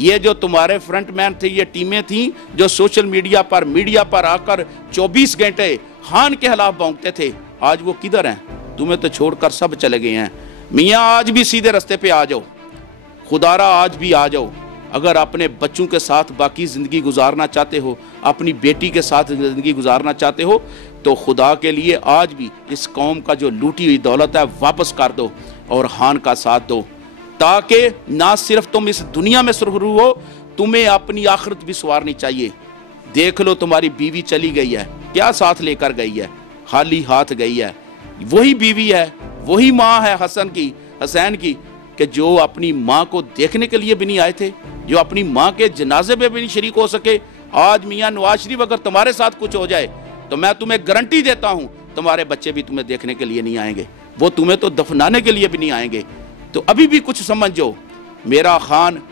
ये जो तुम्हारे फ्रंट मैन थे, ये टीमें थी जो सोशल मीडिया पर आकर 24 घंटे खान के खिलाफ भौंकते थे, आज वो किधर हैं? तुम्हें तो छोड़कर सब चले गए हैं। मियाँ आज भी सीधे रास्ते पे आ जाओ, खुदारा आज भी आ जाओ। अगर अपने बच्चों के साथ बाकी ज़िंदगी गुजारना चाहते हो, अपनी बेटी के साथ ज़िंदगी गुजारना चाहते हो, तो खुदा के लिए आज भी इस कौम का जो लूटी हुई दौलत है वापस कर दो और खान का साथ दो, ताकि ना सिर्फ तुम इस दुनिया में सुरखरू हो, तुम्हें अपनी आखिरत भी संवारनी चाहिए। देख लो तुम्हारी बीवी चली गई है, क्या साथ लेकर गई है? खाली हाथ गई है। वही बीवी है, वही माँ है हसैन की कि जो अपनी माँ को देखने के लिए भी नहीं आए थे, जो अपनी माँ के जनाजे में भी नहीं शरीक हो सके। आज मियाँ नवाज शरीफ अगर तुम्हारे साथ कुछ हो जाए तो मैं तुम्हें गारंटी देता हूँ तुम्हारे बच्चे भी तुम्हें देखने के लिए नहीं आएंगे, वो तुम्हें तो दफनाने के लिए भी नहीं आएंगे। तो अभी भी कुछ समझो। मेरा खान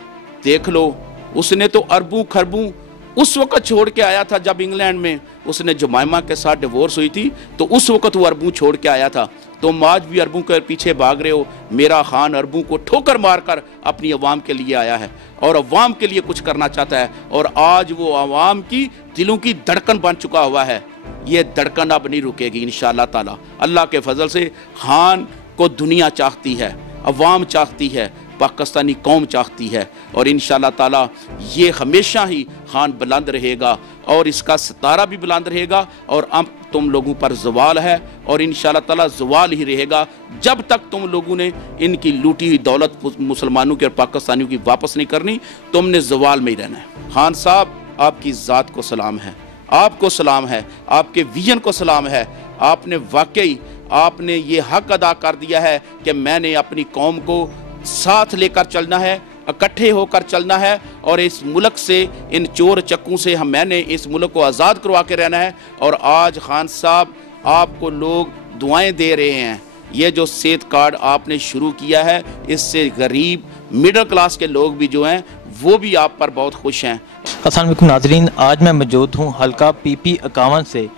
देख लो, उसने तो अरबों खरबों उस वक्त छोड़ के आया था जब इंग्लैंड में उसने जुमाइमा के साथ डिवोर्स हुई थी, तो उस वक्त वो अरबों छोड़ के आया था। तुम आज भी अरबों के पीछे भाग रहे हो। मेरा खान अरबों को ठोकर मारकर अपनी अवाम के लिए आया है और अवाम के लिए कुछ करना चाहता है, और आज वो अवाम की दिलों की धड़कन बन चुका हुआ है। ये धड़कन अब नहीं रुकेगी इंशाअल्लाह ताला। अल्लाह के फजल से खान को दुनिया चाहती है, अवाम चाहती है, पाकिस्तानी कौम चाहती है, और इंशाअल्लाह ताला ये हमेशा ही खान बुलंद रहेगा और इसका सितारा भी बुलंद रहेगा। और अब तुम लोगों पर जवाल है और इंशाअल्लाह ताला जवाल ही रहेगा जब तक तुम लोगों ने इनकी लूटी हुई दौलत मुसलमानों के और पाकिस्तानियों की वापस नहीं करनी। तुमने जवाल में ही रहना है। खान साहब, आपकी ज़ात को सलाम है, आपको सलाम है, आपके विजन को सलाम है। आपने वाकई आपने ये हक अदा कर दिया है कि मैंने अपनी कौम को साथ लेकर चलना है, इकट्ठे होकर चलना है, और इस मुल्क से, इन चोर चक्कों से मैंने इस मुल्क को आज़ाद करवा के रहना है। और आज खान साहब आपको लोग दुआएं दे रहे हैं। ये जो सेहत कार्ड आपने शुरू किया है, इससे गरीब मिडिल क्लास के लोग भी जो हैं वो भी आप पर बहुत खुश हैं। अस्सलाम वालेकुम नाज़रीन, आज मैं मौजूद हूँ हल्का PP 51 से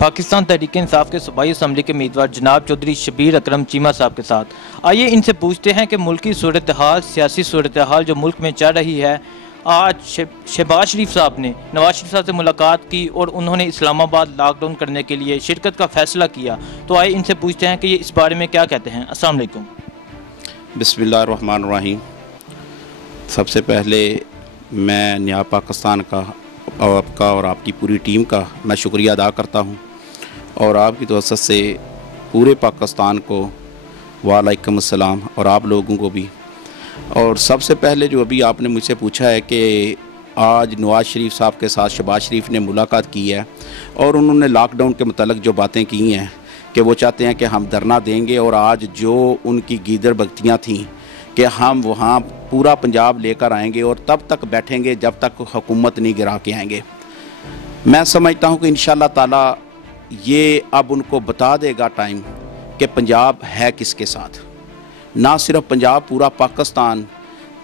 पाकिस्तान तहरीक-ए-इंसाफ के सूबाई असम्बली के उम्मीदवार जनाब चौधरी शबीर अकरम चीमा साहब के साथ। आइए इनसे पूछते हैं कि मुल्क की सूरत हाल, सियासी सूरत हाल जो मुल्क में चल रही है। आज शहबाज शरीफ साहब ने नवाज शरीफ साहब से मुलाकात की और उन्होंने इस्लामाबाद लॉकडाउन करने के लिए शिरकत का फ़ैसला किया। तो आइए इनसे पूछते हैं कि ये इस बारे में क्या कहते हैं। अस्सलाम वालेकुम। बिस्मिल्लाहिर्रहमानिर्रहीम। सबसे पहले मैं नया पाकिस्तान का और आपका और आपकी पूरी टीम का मैं शुक्रिया अदा करता हूँ, और आपकी तवज्जुह से पूरे पाकिस्तान को वालेकुम अस्सलाम, और आप लोगों को भी। और सबसे पहले जो अभी आपने मुझसे पूछा है कि आज नवाज शरीफ साहब के साथ शहबाज शरीफ ने मुलाकात की है और उन्होंने लॉकडाउन के मतलब जो बातें की हैं कि वो चाहते हैं कि हम धरना देंगे, और आज जो उनकी गीदर बख्तियाँ थीं कि हम वहाँ पूरा पंजाब लेकर आएंगे और तब तक बैठेंगे जब तक हुकूमत नहीं गिरा के आएंगे। मैं समझता हूँ कि इंशाअल्लाह ताला ये अब उनको बता देगा टाइम कि पंजाब है किसके साथ। ना सिर्फ पंजाब, पूरा पाकिस्तान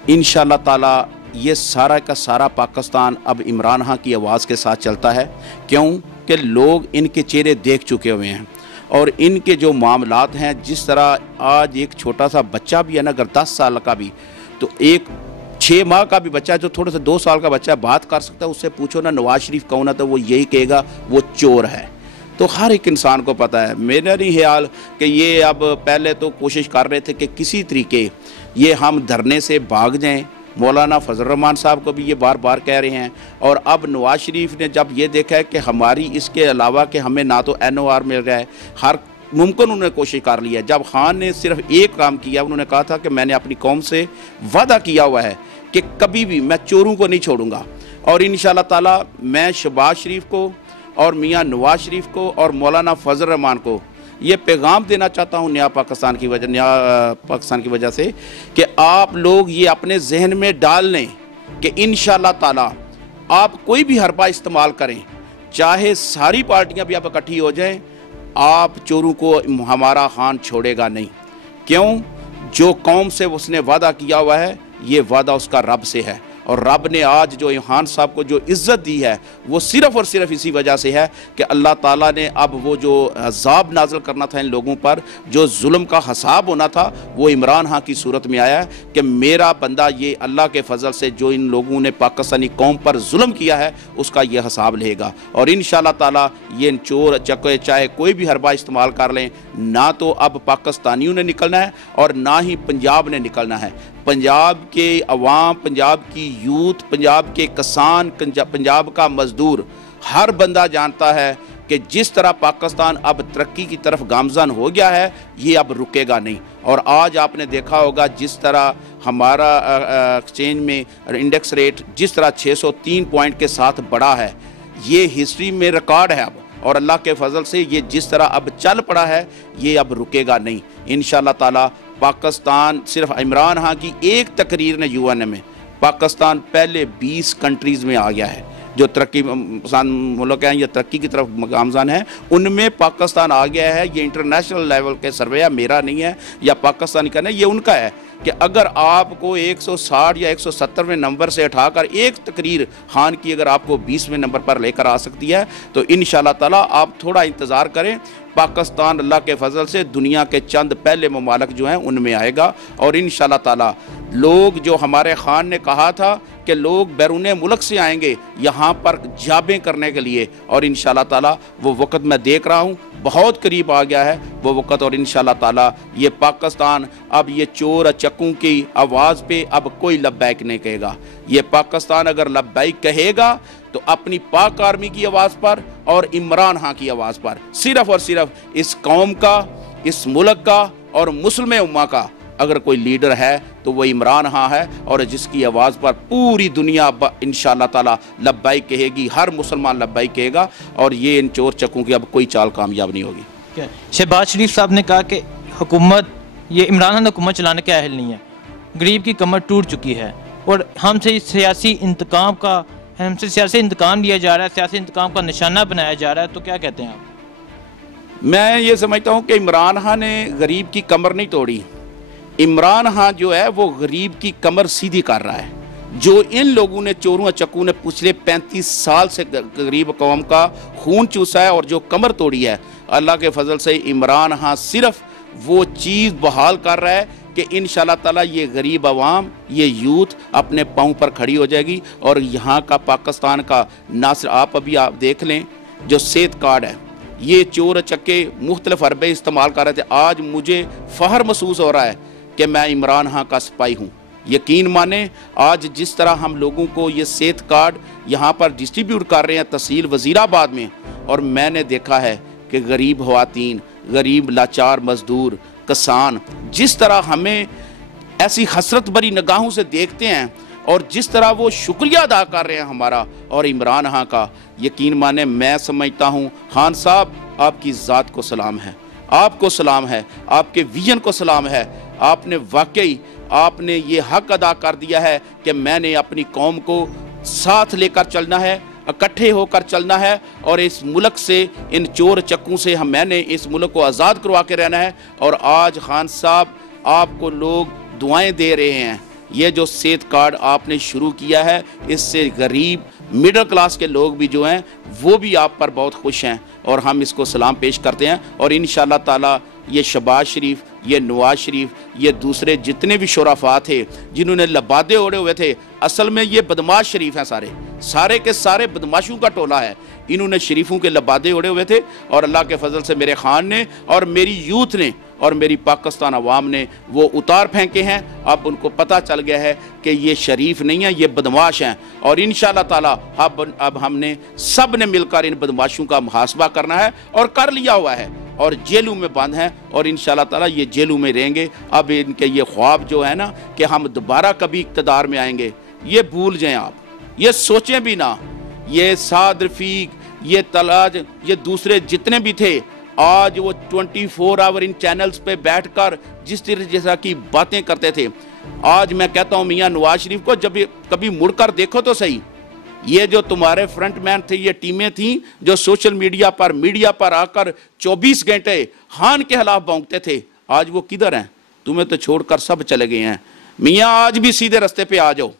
इंशाअल्लाह ताला, ये सारा का सारा पाकिस्तान अब इमरान खान की आवाज़ के साथ चलता है। क्यों कि लोग इनके चेहरे देख चुके हुए हैं और इनके जो मामलात हैं, जिस तरह आज एक छोटा सा बच्चा भी है ना, अगर 10 साल का भी, तो एक 6 माह का भी बच्चा जो थोड़ा सा 2 साल का बच्चा बात कर सकता है, उससे पूछो ना नवाज शरीफ कौन है, तो वो यही कहेगा वो चोर है। तो हर एक इंसान को पता है। मेरा नहीं ख्याल कि ये अब, पहले तो कोशिश कर रहे थे कि किसी तरीके ये हम धरने से भाग जाएं। मौलाना फजल रहमान साहब को भी ये बार बार कह रहे हैं, और अब नवाज शरीफ ने जब ये देखा है कि हमारी इसके अलावा कि हमें ना तो NOR मिल रहा है, हर मुमकिन उन्होंने कोशिश कर ली है। जब खान ने सिर्फ एक काम किया, उन्होंने कहा था कि मैंने अपनी कौम से वादा किया हुआ है कि कभी भी मैं चोरों को नहीं छोड़ूंगा, और इंशाअल्लाह ताला मैं शहबाज शरीफ को और मियाँ नवाज शरीफ को और मौलाना फजल रहमान को ये पैगाम देना चाहता हूँ नया पाकिस्तान की वजह से कि आप लोग ये अपने जहन में डाल लें कि इंशाअल्लाह ताला आप कोई भी हरबा इस्तेमाल करें, चाहे सारी पार्टियां भी आप इकट्ठी हो जाएं, आप चोरों को हमारा खान छोड़ेगा नहीं। क्यों? जो कौम से उसने वादा किया हुआ है, ये वादा उसका रब से है, और रब ने आज जो इमरान साहब को जो इज़्ज़त दी है वो सिर्फ़ और सिर्फ इसी वजह से है कि अल्लाह ताला ने अब वो जो अज़ाब नाज़िल करना था इन लोगों पर, जो जुल्म का हिसाब होना था, वो इमरान खान की सूरत में आया है कि मेरा बंदा ये अल्लाह के फजल से जो इन लोगों ने पाकिस्तानी कौम पर जुल्म किया है उसका ये हिसाब लेगा। और इंशाअल्लाह ताला ये चोर चक्के चाहे कोई भी हरबा इस्तेमाल कर लें, ना तो अब पाकिस्तानियों ने निकलना है और ना ही पंजाब ने निकलना है। पंजाब के अवाम, पंजाब की यूथ, पंजाब के किसान, पंजाब का मजदूर, हर बंदा जानता है कि जिस तरह पाकिस्तान अब तरक्की की तरफ गामजन हो गया है ये अब रुकेगा नहीं। और आज आपने देखा होगा जिस तरह हमारा एक्सचेंज में इंडेक्स रेट जिस तरह 603 पॉइंट के साथ बढ़ा है, ये हिस्ट्री में रिकॉर्ड है अब। और अल्लाह के फजल से ये जिस तरह अब चल पड़ा है ये अब रुकेगा नहीं इंशाअल्लाह ताला। पाकिस्तान सिर्फ इमरान खान की एक तकरीर ने यूएन में पाकिस्तान पहले 20 कंट्रीज़ में आ गया है जो तरक्की मुल्क हैं या तरक्की की तरफ गामज़न है, उनमें पाकिस्तान आ गया है। ये इंटरनेशनल लेवल के सर्वे है, मेरा नहीं है या पाकिस्तान का नहीं, ये उनका है कि अगर आपको 160 या 170वें नंबर से उठाकर एक तकरीर खान की अगर आपको 20वें नंबर पर लेकर आ सकती है तो इंशाअल्लाह ताला आप थोड़ा इंतज़ार करें। पाकिस्तान अल्लाह के फजल से दुनिया के चंद पहले ममालिक जो हैं उनमें आएगा। और इंशाअल्लाह ताला लोग जो हमारे खान ने कहा था कि लोग बैरून मुल्क से आएंगे यहाँ पर जाबें करने के लिए, और इंशाअल्लाह ताला वो वक़्त मैं देख रहा हूँ बहुत करीब आ गया है वो वक़्त। और इंशाअल्लाह ताला ये पाकिस्तान अब ये चोर चक्कू की आवाज़ पे अब कोई लब्बैक नहीं कहेगा। ये पाकिस्तान अगर लब्बैक कहेगा तो अपनी पाक आर्मी की आवाज़ पर और इमरान खान की आवाज़ पर, सिर्फ़ और सिर्फ इस कौम का, इस मुल्क का और मुस्लिम उम्मा का अगर कोई लीडर है तो वो इमरान खान है, और जिसकी आवाज़ पर पूरी दुनिया इंशाअल्लाह ताला लब्बाइक कहेगी, हर मुसलमान लब्बाइक कहेगा। और ये इन चोर चक्कों की अब कोई चाल कामयाब नहीं होगी। शहबाज शरीफ साहब ने कहा कि हुकूमत, ये इमरान खान हुकूमत चलाने के अहल नहीं है, गरीब की कमर टूट चुकी है और हमसे सियासी इंतकाम लिया जा रहा है, सियासी इंतकाम का निशाना बनाया जा रहा है, तो क्या कहते हैं आप? मैं ये समझता हूँ कि इमरान खान ने गरीब की कमर नहीं तोड़ी, इमरान खान जो है वो गरीब की कमर सीधी कर रहा है। जो इन लोगों ने, चोरों चक्कू ने पिछले 35 साल से गरीब कौम का खून चूसा है और जो कमर तोड़ी है, अल्लाह के फजल से इमरान खान सिर्फ वो चीज़ बहाल कर रहा है कि इंशाअल्लाह ताला ये गरीब आवाम, ये यूथ अपने पाँव पर खड़ी हो जाएगी। और यहाँ का पाकिस्तान का नासिर आप देख लें, जो सेहत कार्ड है, ये चोर चक्के मुख्तलिफ अरबे इस्तेमाल कर रहे थे। आज मुझे फ़ख्र महसूस हो रहा है कि मैं इमरान खान का सिपाही हूँ। यकीन माने आज जिस तरह हम लोगों को ये सेहत कार्ड यहाँ पर डिस्ट्रीब्यूट कर रहे हैं तहसील वज़ीराबाद में, और मैंने देखा है कि गरीब ख़वातीन, गरीब लाचार मज़दूर, किसान जिस तरह हमें ऐसी हसरत भरी निगाहों से देखते हैं और जिस तरह वो शुक्रिया अदा कर रहे हैं हमारा और इमरान खान का, यकीन माने मैं समझता हूँ खान साहब आपकी ज़ात को सलाम है, आपको सलाम है, आपके विजन को सलाम है। आपने वाकई आपने ये हक अदा कर दिया है कि मैंने अपनी कौम को साथ लेकर चलना है, इकट्ठे होकर चलना है और इस मुल्क से, इन चोर चक्कू से मैंने इस मुल्क को आज़ाद करवा के रहना है। और आज खान साहब आपको लोग दुआएं दे रहे हैं। ये जो सेहत कार्ड आपने शुरू किया है, इससे गरीब मिडिल क्लास के लोग भी जो हैं वो भी आप पर बहुत खुश हैं और हम इसको सलाम पेश करते हैं। और इंशाअल्लाह ताला ये शहबाज शरीफ, ये नवाज शरीफ, ये दूसरे जितने भी शुराफा थे जिन्होंने लबादे ओढ़े हुए थे, असल में ये बदमाश शरीफ हैं, सारे के सारे बदमाशों का टोला है। इन्होंने शरीफों के लबादे ओढ़े हुए थे और अल्लाह के फजल से मेरे खान ने और मेरी यूथ ने और मेरी पाकिस्तान अवाम ने वो उतार फेंके हैं। अब उनको पता चल गया है कि ये शरीफ नहीं है, ये बदमाश हैं। और इंशाअल्लाह ताला अब हमने सब ने मिलकर इन बदमाशों का मुहासबा करना है और कर लिया हुआ है और जेलों में बंद हैं और इंशाअल्लाह ताला ये जेलों में रहेंगे। अब इनके ये ख्वाब जो है ना कि हम दोबारा कभी इक़्तिदार में आएंगे, ये भूल जाएं आप, ये सोचें भी ना। ये साद रफ़ीक, ये तलाज, ये दूसरे जितने भी थे, आज वो 24 आवर इन चैनल्स पे बैठकर जिस तरह जैसा की बातें करते थे, आज मैं कहता हूँ मियाँ नवाज शरीफ को जब कभी मुड़कर देखो तो सही। ये जो तुम्हारे फ्रंटमैन थे, ये टीमें थीं जो सोशल मीडिया पर आकर 24 घंटे खान के खिलाफ भौंकते थे, आज वो किधर हैं? तुम्हें तो छोड़कर सब चले गए हैं। मियाँ आज भी सीधे रास्ते पे आ जाओ,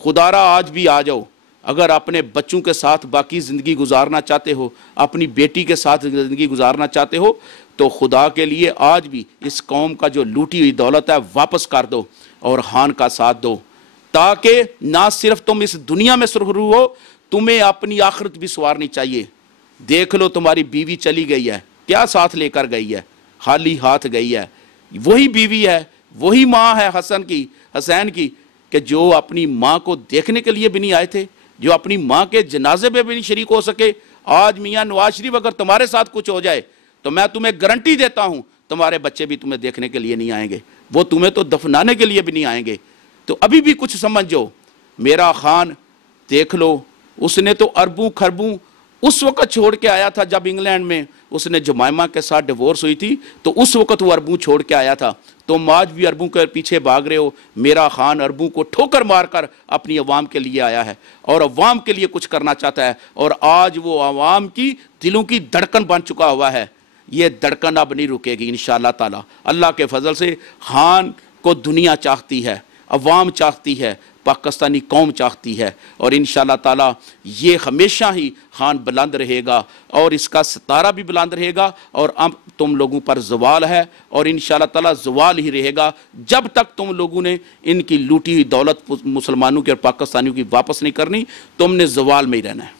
खुदारा आज भी आ जाओ। अगर अपने बच्चों के साथ बाकी ज़िंदगी गुजारना चाहते हो, अपनी बेटी के साथ ज़िंदगी गुजारना चाहते हो, तो खुदा के लिए आज भी इस कौम का जो लूटी हुई दौलत है वापस कर दो और खान का साथ दो, ताकि ना सिर्फ तुम इस दुनिया में सुरखरू हो, तुम्हें अपनी आखिरत भी संवारनी चाहिए। देख लो तुम्हारी बीवी चली गई है, क्या साथ लेकर गई है? खाली हाथ गई है। वही बीवी है, वही माँ है हसैन की कि जो अपनी माँ को देखने के लिए भी नहीं आए थे, जो अपनी माँ के जनाजे में भी नहीं शरीक हो सके। आज मियाँ नवाज शरीफ अगर तुम्हारे साथ कुछ हो जाए तो मैं तुम्हें गारंटी देता हूँ तुम्हारे बच्चे भी तुम्हें देखने के लिए नहीं आएंगे, वो तुम्हें तो दफनाने के लिए भी नहीं आएंगे। तो अभी भी कुछ समझो। मेरा खान देख लो, उसने तो अरबों खरबों उस वक़्त छोड़ के आया था जब इंग्लैंड में उसने जमाइमा के साथ डिवोर्स हुई थी, तो उस वक़्त वो अरबों छोड़ के आया था। तुम आज भी अरबों के पीछे भाग रहे हो। मेरा खान अरबों को ठोकर मारकर अपनी अवाम के लिए आया है और अवाम के लिए कुछ करना चाहता है, और आज वो अवाम की दिलों की धड़कन बन चुका हुआ है। ये धड़कन अब नहीं रुकेगी इंशाअल्लाह ताला। अल्लाह के फजल से खान को दुनिया चाहती है, अवाम चाहती है, पाकिस्तानी कौम चाहती है, और इंशाअल्लाह ताला ये हमेशा ही खान बुलंद रहेगा और इसका सितारा भी बुलंद रहेगा। और अब तुम लोगों पर जवाल है और इंशाअल्लाह ताला जवाल ही रहेगा जब तक तुम लोगों ने इनकी लूटी हुई दौलत मुसलमानों की और पाकिस्तानियों की वापस नहीं करनी। तुमने जवाल में ही रहना है।